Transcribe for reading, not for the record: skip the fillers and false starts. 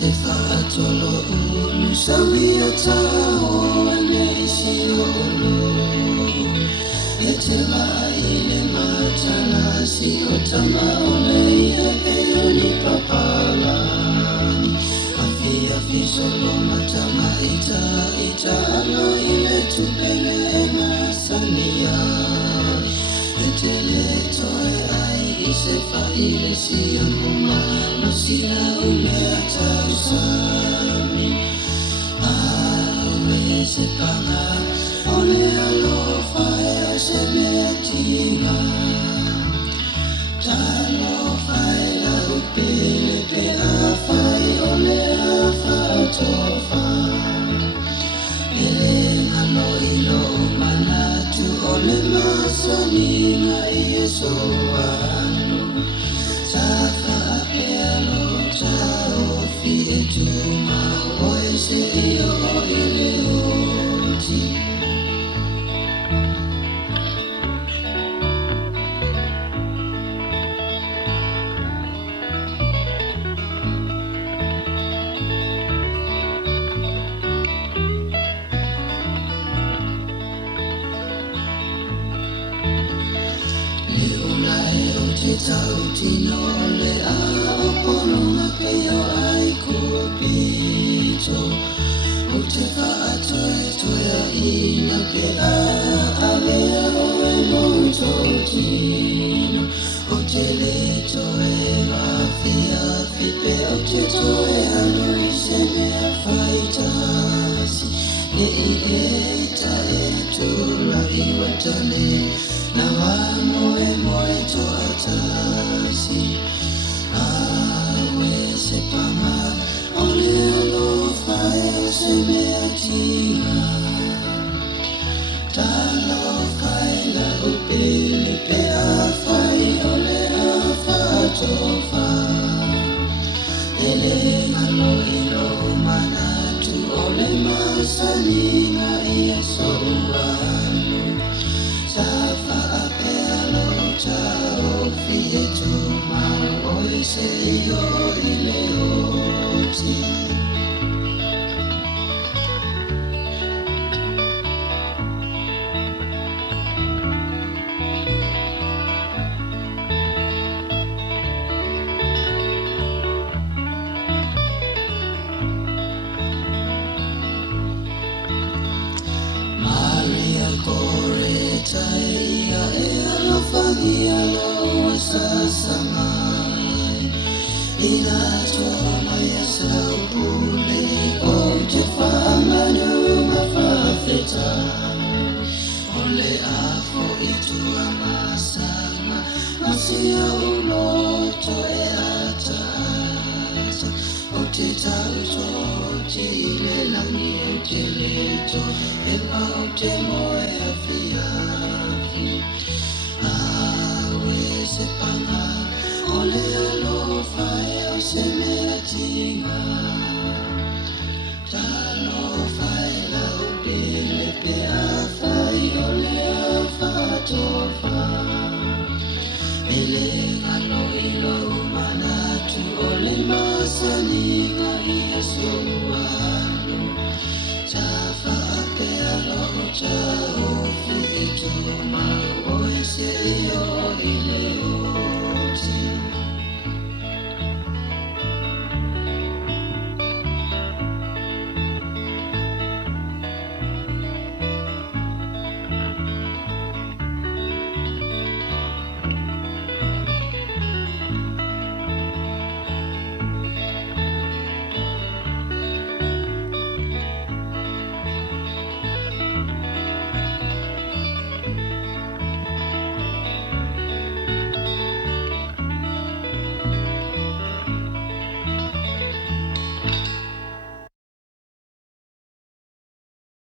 te whaatolo ulu sawi o tau ane isi ulu e te lai le matana si o tama o leia e oni papala afi afi solo matama ita ano i le tupele e masania e te le toe ai i se whaile si amuma no sina ume atau sami awe se panga ole alofa e a se mea tinga talo fai la upele pe a fai ole a whaatofa ele ngano ilo manatu ole masaninga i e soanu Saka apelo tau fi e tuma oi se io ile oti Te tau tino le a o pononga pe o ai kupito o te whaatoe toea ina pe a avea o e moto tino o te le toe mawhia whipe o te toe anu i se mea whaitasi ne i e ta e tula i watane na wamo e moe to atasi awe se pama ole alofa e se mea tinga talo fai la upele pe a fai ole a whaatofa ele ngalo ilo manatu ole masaninga i e soruanu Safa apelo tau fi e tuma oi se io ile oti Taia e alofangia lo sasamai ina toa mai a saupule o te whaamanu mawhawheta ole afo i tua masama masia uloto e atata o te tauto te ile langi o te leto e mau te moe a fiafi awe se panga ole alofa e o se mea tinga talo fai la upele pe a fai ole a whaatofa ele ngano ilo manatu ole masaninga i a soa